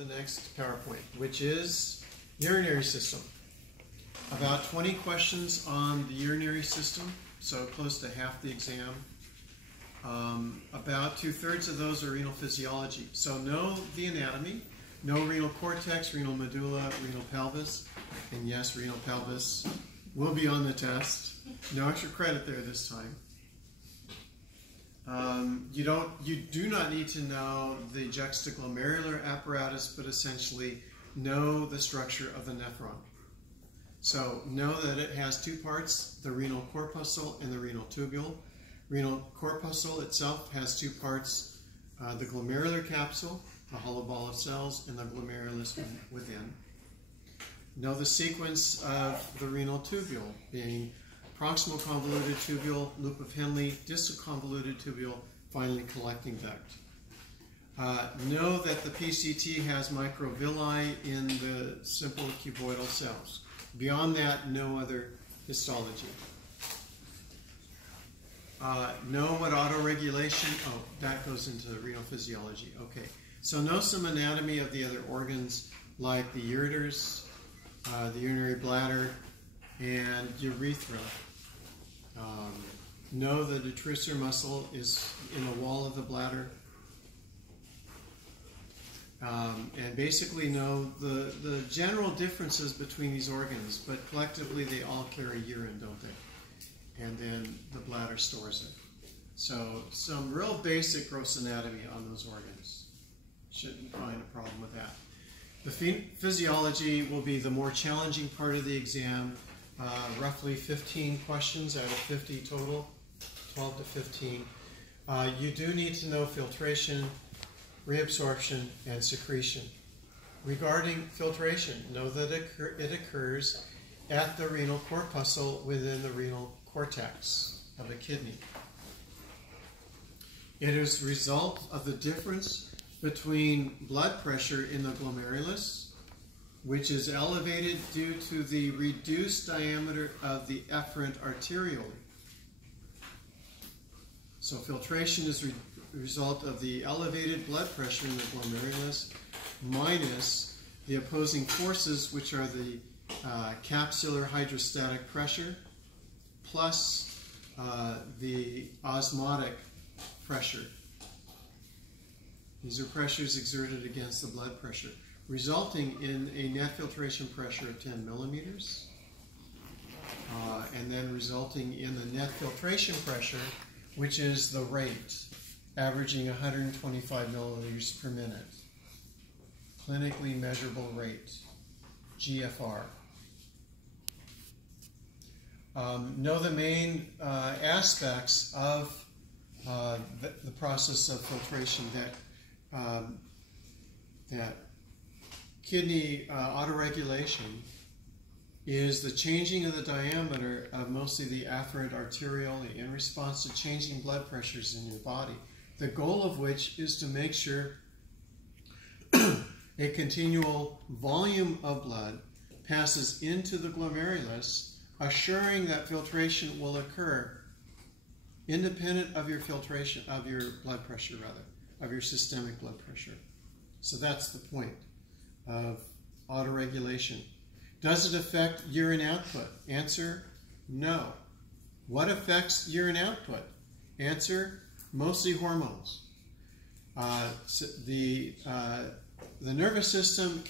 The next PowerPoint, which is urinary system. About 20 questions on the urinary system, so close to half the exam. About 2/3 of those are renal physiology. So know the anatomy, know renal cortex, renal medulla, renal pelvis, and yes, renal pelvis will be on the test. No extra credit there this time. You do not need to know the juxtaglomerular apparatus, but essentially know the structure of the nephron. So know that it has two parts, the renal corpuscle and the renal tubule. Renal corpuscle itself has two parts, the glomerular capsule, the hollow ball of cells, and the glomerulus within. Know the sequence of the renal tubule, being proximal convoluted tubule, loop of Henle, distal convoluted tubule, finally collecting duct. Know that the PCT has microvilli in the simple cuboidal cells. Beyond that, no other histology. Know what autoregulation, that goes into the renal physiology. Okay, so know some anatomy of the other organs like the ureters, the urinary bladder, and urethra. Know the detrusor muscle is in the wall of the bladder. And basically know the general differences between these organs, but collectively they all carry urine, don't they? And then the bladder stores it. So some real basic gross anatomy on those organs. Shouldn't find a problem with that. The physiology will be the more challenging part of the exam. Roughly 15 questions out of 50 total, 12 to 15. You do need to know filtration, reabsorption, and secretion. Regarding filtration, know that it occurs at the renal corpuscle within the renal cortex of the kidney. It is the result of the difference between blood pressure in the glomerulus, which is elevated due to the reduced diameter of the efferent arteriole. So filtration is a result of the elevated blood pressure in the glomerulus minus the opposing forces, which are the capsular hydrostatic pressure plus the osmotic pressure. These are pressures exerted against the blood pressure, resulting in a net filtration pressure of 10 millimeters, and then resulting in the net filtration pressure, which is the rate, averaging 125 milliliters per minute. Clinically measurable rate, GFR. Know the main aspects of the process of filtration that kidney autoregulation is the changing of the diameter of mostly the afferent arteriole in response to changing blood pressures in your body, the goal of which is to make sure a continual volume of blood passes into the glomerulus, assuring that filtration will occur independent of your filtration, of your blood pressure rather, of your systemic blood pressure. So that's the point of autoregulation. Does it affect urine output? Answer, no. What affects urine output? Answer, mostly hormones. The nervous system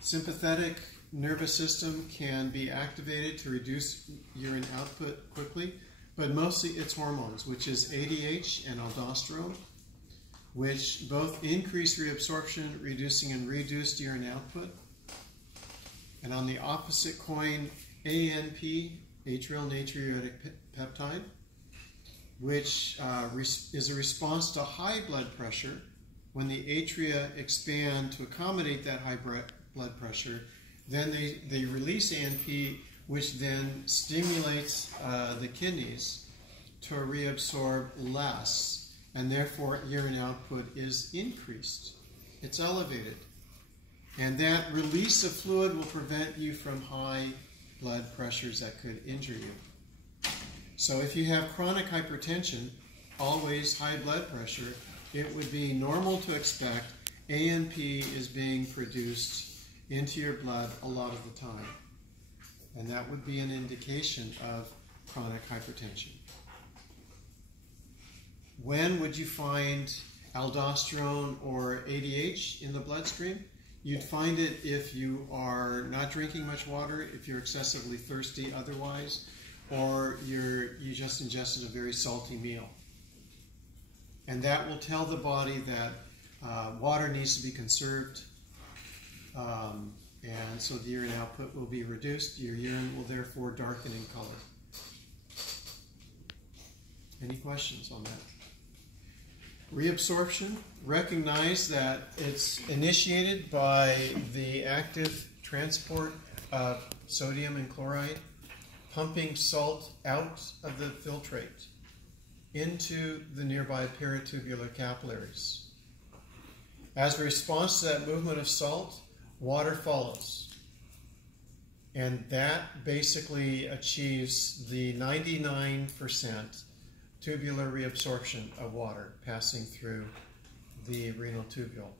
sympathetic nervous system can be activated to reduce urine output quickly, but mostly it's hormones, which is ADH and aldosterone, which both increase reabsorption, reducing and reduced urine output. And on the opposite coin, ANP, atrial natriuretic peptide, which is a response to high blood pressure. When the atria expand to accommodate that high blood pressure, then they release ANP, which then stimulates the kidneys to reabsorb less, and therefore urine output is increased. It's elevated. And that release of fluid will prevent you from high blood pressures that could injure you. So if you have chronic hypertension, always high blood pressure, it would be normal to expect ANP is being produced into your blood a lot of the time. And that would be an indication of chronic hypertension. When would you find aldosterone or ADH in the bloodstream? You'd find it if you are not drinking much water, if you're excessively thirsty otherwise, or you just ingested a very salty meal. And that will tell the body that water needs to be conserved, and so the urine output will be reduced. Your urine will therefore darken in color. Any questions on that? Reabsorption, recognize that it's initiated by the active transport of sodium and chloride, pumping salt out of the filtrate into the nearby peritubular capillaries. As a response to that movement of salt, water follows. And that basically achieves the 99% tubular reabsorption of water passing through the renal tubule.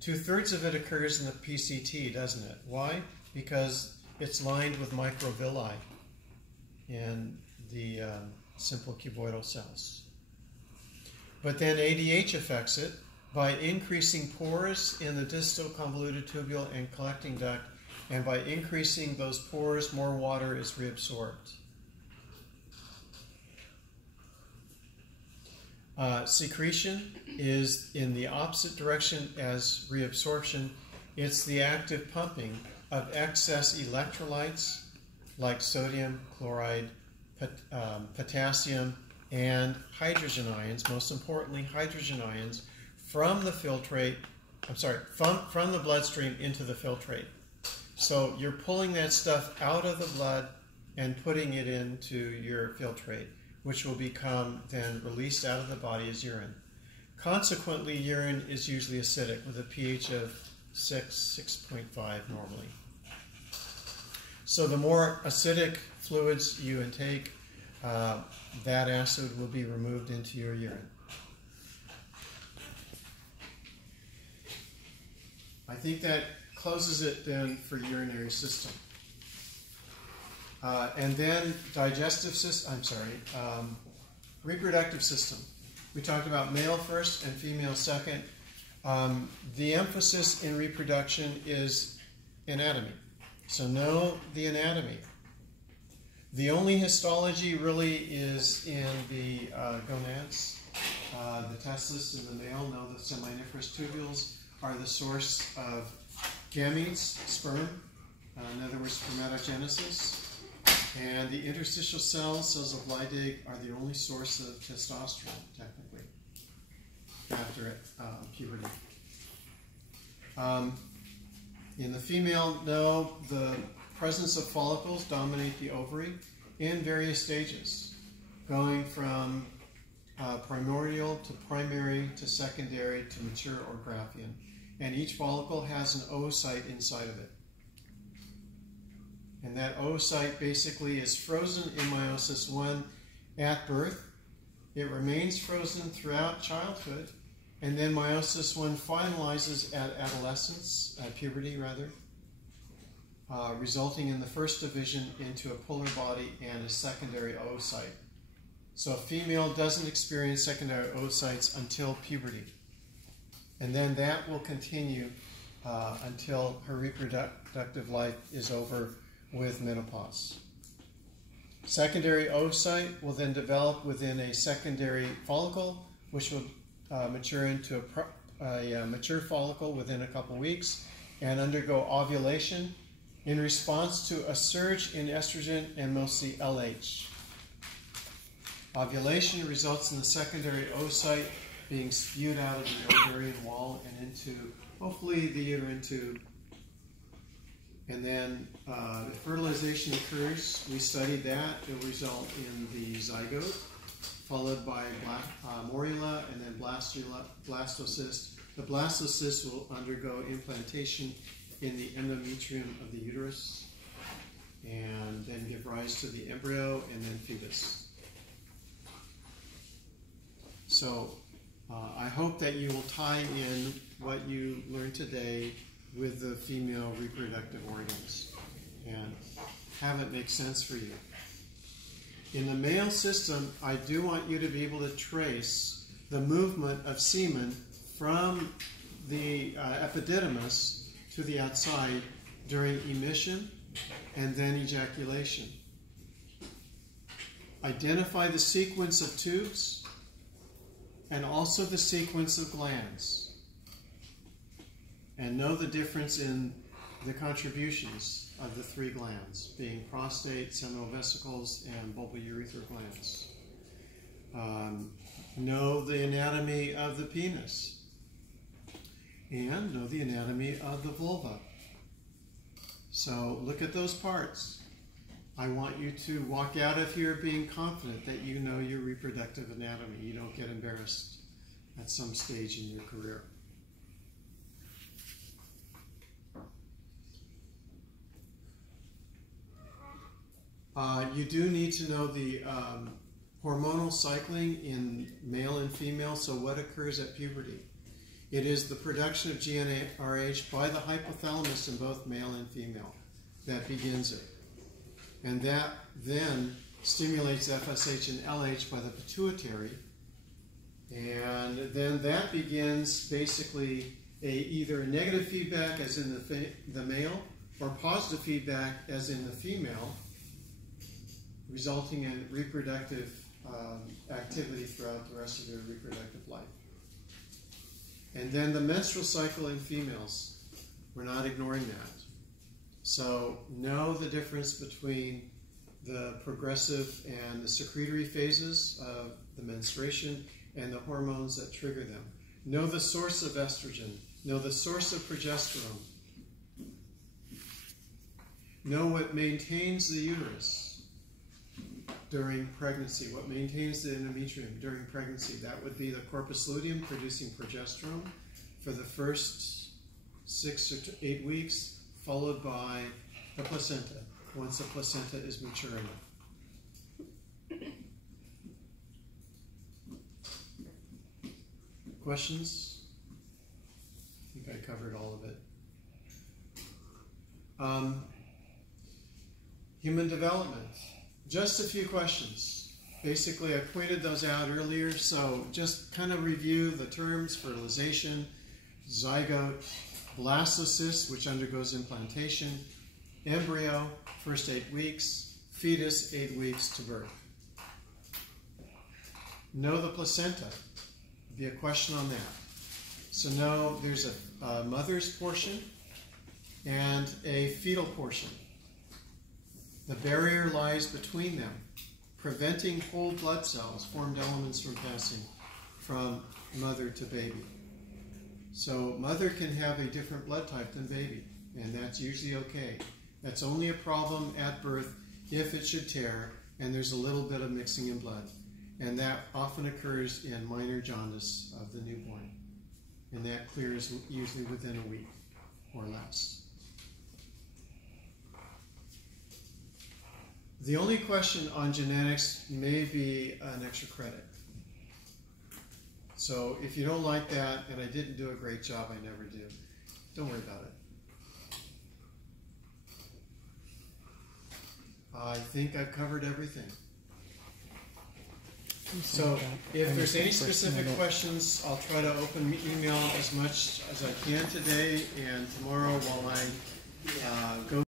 2/3 of it occurs in the PCT, doesn't it? Why? Because it's lined with microvilli in the simple cuboidal cells. But then ADH affects it by increasing pores in the distal convoluted tubule and collecting duct, and by increasing those pores, more water is reabsorbed. Secretion is in the opposite direction as reabsorption. It's the active pumping of excess electrolytes like sodium, chloride, potassium, and hydrogen ions, most importantly hydrogen ions, from the filtrate, from the bloodstream into the filtrate. So you're pulling that stuff out of the blood and putting it into your filtrate, which will become then released out of the body as urine. Consequently, urine is usually acidic with a pH of 6.5 normally. So the more acidic fluids you intake, that acid will be removed into your urine. I think that closes it then for urinary system. And then digestive system, reproductive system. We talked about male first and female second. The emphasis in reproduction is anatomy. So know the anatomy. The only histology really is in the gonads. The testis in the male. Know that seminiferous tubules are the source of gametes, sperm, in other words, spermatogenesis. And the interstitial cells, cells of Leydig, are the only source of testosterone, technically, after puberty. In the female, no, the presence of follicles dominate the ovary in various stages, going from primordial to primary to secondary to mature or Graafian. And each follicle has an oocyte inside of it. And that oocyte basically is frozen in meiosis I at birth. It remains frozen throughout childhood, and then meiosis I finalizes at adolescence, at puberty rather, resulting in the first division into a polar body and a secondary oocyte. So a female doesn't experience secondary oocytes until puberty. And then that will continue until her reproductive life is over with menopause. Secondary oocyte will then develop within a secondary follicle, which will mature into a mature follicle within a couple weeks and undergo ovulation in response to a surge in estrogen and mostly LH. Ovulation results in the secondary oocyte being spewed out of the ovarian wall and into, hopefully, the uterine tube. And then if fertilization occurs, we studied that. It will result in the zygote, followed by morula and then blastocyst. The blastocyst will undergo implantation in the endometrium of the uterus and then give rise to the embryo and then fetus. So I hope that you will tie in what you learned today with the female reproductive organs and have it make sense for you. In the male system, I do want you to be able to trace the movement of semen from the epididymis to the outside during emission and then ejaculation. Identify the sequence of tubes and also the sequence of glands. And know the difference in the contributions of the three glands, being prostate, seminal vesicles, and bulbourethral glands. Know the anatomy of the penis. And know the anatomy of the vulva. So look at those parts. I want you to walk out of here being confident that you know your reproductive anatomy. You don't get embarrassed at some stage in your career. You do need to know the hormonal cycling in male and female. So what occurs at puberty? It is the production of GnRH by the hypothalamus in both male and female that begins it. And that then stimulates FSH and LH by the pituitary. And then that begins basically either a negative feedback as in the male or positive feedback as in the female, resulting in reproductive activity throughout the rest of their reproductive life. And then the menstrual cycle in females, we're not ignoring that. So know the difference between the progressive and the secretory phases of the menstruation and the hormones that trigger them. Know the source of estrogen. Know the source of progesterone. Know what maintains the uterus during pregnancy, what maintains the endometrium during pregnancy. That would be the corpus luteum producing progesterone for the first 6 or 8 weeks, followed by the placenta, once the placenta is mature enough. Questions? I think I covered all of it. Human development. Just a few questions. Basically, I pointed those out earlier, so just kind of review the terms: fertilization, zygote, blastocyst, which undergoes implantation, embryo, first 8 weeks, fetus, 8 weeks to birth. Know the placenta. Be a question on that. So know there's a mother's portion and a fetal portion. The barrier lies between them, preventing whole blood cells, formed elements, from passing from mother to baby. So mother can have a different blood type than baby, and that's usually okay. That's only a problem at birth if it should tear and there's a little bit of mixing in blood. And that often occurs in minor jaundice of the newborn. And that clears usually within a week or less. The only question on genetics may be an extra credit. So if you don't like that, and I didn't do a great job, I never do, don't worry about it. I think I've covered everything. So if there's any specific questions, I'll try to open email as much as I can today, and tomorrow